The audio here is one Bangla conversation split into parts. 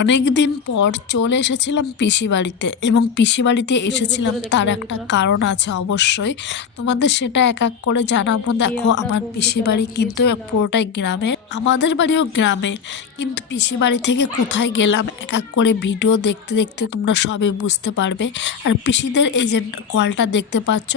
অনেক দিন পর চলে এসেছিলাম পিসি বাড়িতে, এবং পিসি বাড়িতে এসেছিলাম তার একটা কারণ আছে অবশ্যই। তোমাদের সেটা এক এক করে জানাবো। দেখো, আমার পিসি বাড়ি কিন্তু পুরোটাই গ্রামে, আমাদের বাড়িও গ্রামে, কিন্তু পিসি বাড়ি থেকে কোথায় গেলাম এক এক করে ভিডিও দেখতে দেখতে তোমরা সবই বুঝতে পারবে। আর পিসিদের এই যে কলটা দেখতে পাচ্ছ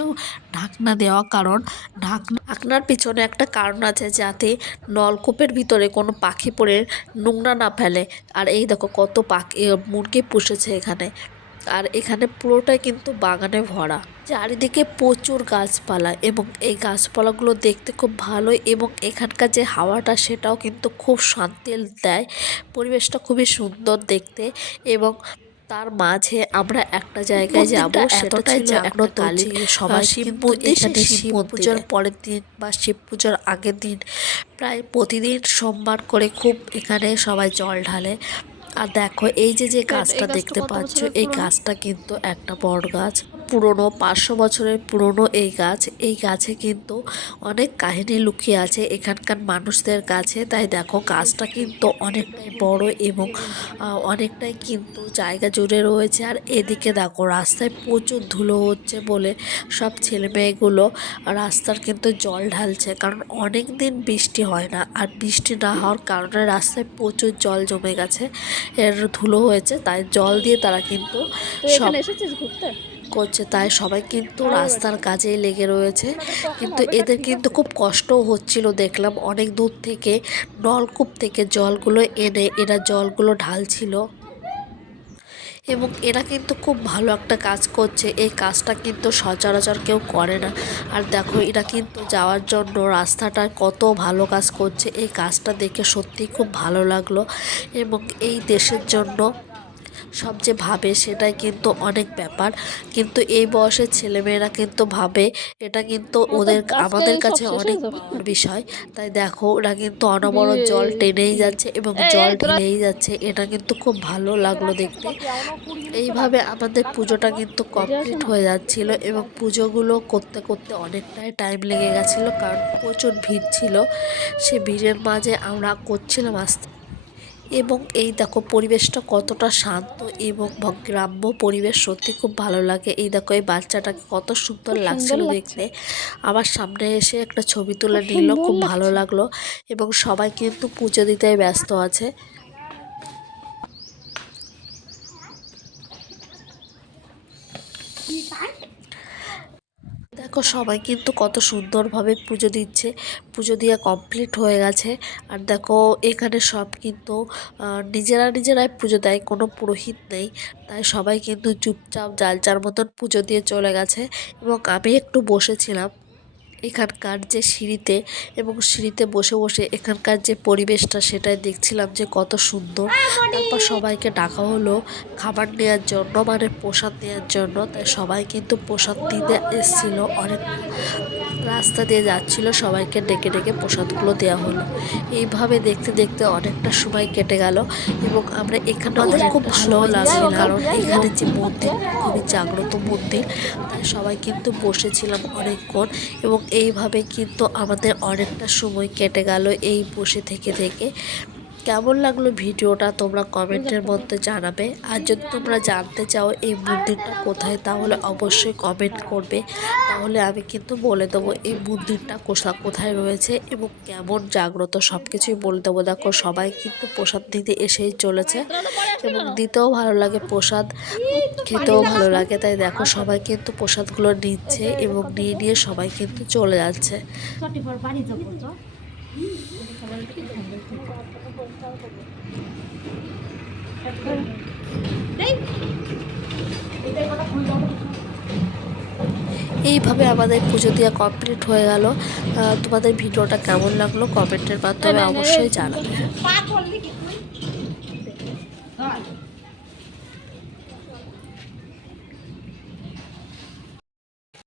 ঢাকনা দেওয়া, কারণ ঢাকনার পিছনে একটা কারণ আছে, যাতে নলকূপের ভিতরে কোনো পাখি পড়ে নোংরা না ফেলে। আর এই দেখো কত পাখি মুরগি পুষেছে এখানে। আর এখানে পুরোটাই কিন্তু বাগানে ভরা, চারিদিকে প্রচুর গাছপালা, এবং এই গাছপালাগুলো দেখতে খুব ভালো, এবং এখানকার যে হাওয়াটা সেটাও কিন্তু খুব শান্তি দেয়। পরিবেশটা খুবই সুন্দর দেখতে। এবং তার মাঝে আমরা একটা জায়গায় যাব, এতটাই জাগ্রত যে সবাই শিব মন্দির, শিব পুজোর পরের দিন বা শিব পুজোর আগের দিন প্রায় প্রতিদিন সোমবার করে খুব এখানে সবাই জল ঢালে। আর দেখো এই যে গাছটা দেখতে পাচ্ছ, এই গাছটা কিন্তু একটা বট গাছ, পুরনো 500 বছরের পুরনো এই গাছ। এই গাছে কিন্তু অনেক কাহিনী লুকিয়ে আছে এখানকার মানুষদের কাছে। তাই দেখো গাছটা কিন্তু অনেকটাই বড়, এবং অনেকটাই কিন্তু জায়গা জুড়ে রয়েছে। আর এদিকে দেখো রাস্তায় প্রচুর ধুলো হচ্ছে বলে সব ছেলে মেয়েগুলো রাস্তার কিন্তু জল ঢালছে, কারণ অনেক দিন বৃষ্টি হয় না। আর বৃষ্টি না হওয়ার কারণে রাস্তায় প্রচুর জল জমে গেছে, এর ধুলো হয়েছে, তাই জল দিয়ে তারা কিন্তু সব করছে। তাই সবাই কিন্তু রাস্তার কাজেই লেগে রয়েছে। কিন্তু এদের কিন্তু খুব কষ্টও হচ্ছিল, দেখলাম অনেক দূর থেকে নলকূপ থেকে জলগুলো এনে এরা জলগুলো ঢালছিল, এবং এরা কিন্তু খুব ভালো একটা কাজ করছে। এই কাজটা কিন্তু সচরাচর কেউ করে না। আর দেখো এরা কিন্তু যাওয়ার জন্য রাস্তাটা কত ভালো কাজ করছে, এই কাজটা দেখে সত্যিই খুব ভালো লাগলো। এবং এই দেশের জন্য সব যে ভাবে সেটাই কিন্তু অনেক ব্যাপার, কিন্তু এই বয়সের ছেলেমেয়েরা কিন্তু ভাবে, এটা কিন্তু ওদের আমাদের কাছে অনেক পাওয়ার বিষয়। তাই দেখো ওরা কিন্তু অনবরত জল টেনেই যাচ্ছে এবং জল ঢেলেই যাচ্ছে, এটা কিন্তু খুব ভালো লাগলো দেখতে। এইভাবে আমাদের পুজোটা কিন্তু কমপ্লিট হয়ে যাচ্ছিল, এবং পুজোগুলো করতে করতে অনেকটাই টাইম লেগে গেছিলো, কারণ প্রচুর ভিড় ছিল। সে ভিড়ের মাঝে আমরা করছিলাম আস্তে। এবং এই দেখো পরিবেশটা কতটা শান্ত এবং গ্রাম্য পরিবেশ, সত্যি খুব ভালো লাগে। এই দেখো এই বাচ্চাটাকে কত সুন্দর লাগছিল দেখতে, আমার সামনে এসে একটা ছবি তুলে নিল, খুব ভালো লাগলো। এবং সবাই কিন্তু পুজো দিতে ব্যস্ত আছে। দেখো সবাই কিন্তু কত সুন্দরভাবে পুজো দিচ্ছে, পুজো দিয়ে কমপ্লিট হয়ে গেছে। আর দেখো এখানে সব কিন্তু নিজেরাই পুজো দেয়, কোনো পুরোহিত নেই। তাই সবাই কিন্তু চুপচাপ যার যার মতন পুজো দিয়ে চলে গেছে। এবং আমি একটু বসেছিলাম এখানকার যে সিঁড়িতে, এবং সিঁড়িতে বসে বসে এখানকার যে পরিবেশটা সেটাই দেখছিলাম যে কত সুন্দর। তারপর সবাইকে ডাকা হলো খাবার নেওয়ার জন্য, মানে প্রসাদ নেওয়ার জন্য। তাই সবাই কিন্তু প্রসাদ দিতে এসেছিল, অনেক রাস্তা দিয়ে যাচ্ছিল, সবাইকে ডেকে ডেকে প্রসাদগুলো দেওয়া হলো। এইভাবে দেখতে দেখতে অনেকটা সময় কেটে গেল, এবং আমরা এখানে আমাদের খুব ভালো লাগলো, কারণ এখানে যে মন্দির খুবই জাগ্রত মন্দির। তাই সবাই কিন্তু বসেছিলাম অনেকক্ষণ, এবং এইভাবে কিন্তু আমাদের অনেকটা সময় কেটে গেল এই বসে থেকে থেকে। কেমন লাগলো ভিডিওটা তোমরা কমেন্টের মধ্যে জানাবে। আর যদি তোমরা জানতে চাও এই মন্দিরটা কোথায়, তাহলে অবশ্যই কমেন্ট করবে, তাহলে আমি কিন্তু বলে দেবো এই মন্দিরটা কোথায় রয়েছে এবং কেমন জাগ্রত, সব কিছুই বলে দেবো। দেখো সবাই কিন্তু প্রসাদ দিতে এসেই চলেছে, এবং দিতেও ভালো লাগে প্রসাদ, খেতেও ভালো লাগে। তাই দেখো সবাই কিন্তু প্রসাদগুলো নিচ্ছে, এবং নিয়ে নিয়ে সবাই কিন্তু চলে যাচ্ছে। এইভাবে আমাদের পুজো দেওয়া কমপ্লিট হয়ে গেল। তোমাদের ভিডিওটা কেমন লাগলো কমেন্টের মাধ্যমে অবশ্যই জানাবে।